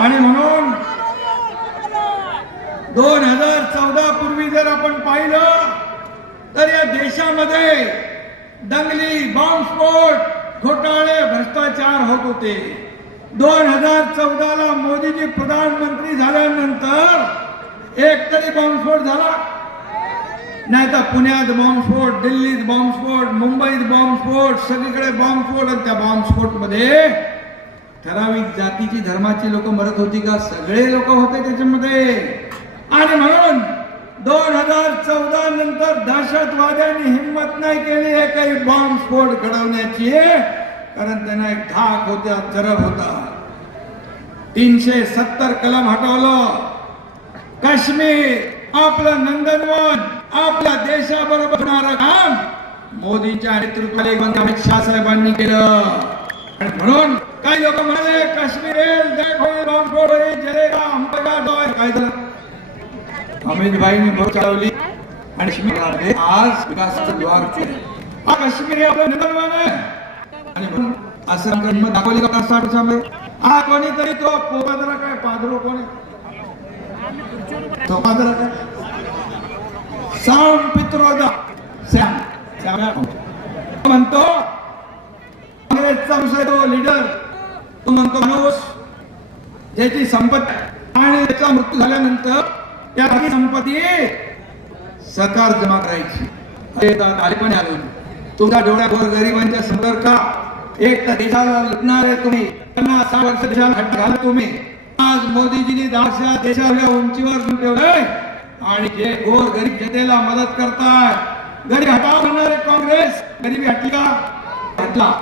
आणि म्हणून दोन हजार चौदा पूर्वी जर आपण पाहिलं तर या देशामध्ये दंगली बॉम्बस्फोट घोटाळे भ्रष्टाचार होत होते. दोन हजार चौदाला मोदीजी प्रधानमंत्री झाल्यानंतर एक तरी बॉम्बस्फोट झाला. नाही तर पुण्यात बॉम्बस्फोट दिल्लीत बॉम्बस्फोट मुंबईत बॉम्बस्फोट सगळीकडे बॉम्बस्फोट आणि त्या बॉम्बस्फोटमध्ये ठराविक जातीची धर्माची लोक मरत होती का? सगळे लोक होते त्याच्यामध्ये. आणि म्हणून दोन हजार चौदा नंतर दहशतवाद्यांनी हिंमत नाही केली हे काही बॉम्बस्फोट घडवण्याची. कारण त्यांना एक धाक होता जरब होता. तीनशे सत्तर कलम हटवलं. काश्मीर आपलं नंदनवन आपल्या देशाबरोबर होणारं काम. मोदीच्या नेतृत्वाला अमित शाह साहेबांनी केलं. म्हणून काही लोक म्हणाले काश्मीर येईल, जय काय झालं चालवली आणि आज विकासाचं द्वार हा। काश्मीर आपलं आहे आणि म्हणून असं दाखवली का साठ वर्षामध्ये हा कोणीतरी तो पोपादरा काय पादरो कोणी तो पादरा काय साम पित्रोदा। सॅम म्हणतो काँग्रेसचा विषय तो लीडर। तो म्हणतो माणूस ज्याची संपत्ती आणि त्याचा मृत्यू झाल्यानंतर त्या संपत्ती सरकार जमा करायची. अरे आले पण आलो तुमच्या डोळ्यावर गरिबांच्या संपर्क. एक तर देशाला लुटणारे तुम्ही. त्यांना सहा वर्ष देशाला हट घाला तुम्ही. आज मोदीजीनी दहाशा देशाला उंचीवर घेऊन ठेवलंय. आणि जे गोर गरीब जनतेला मदत करताय. गरीब हटाव म्हणणारे काँग्रेस गरीबी हटली. का हटला.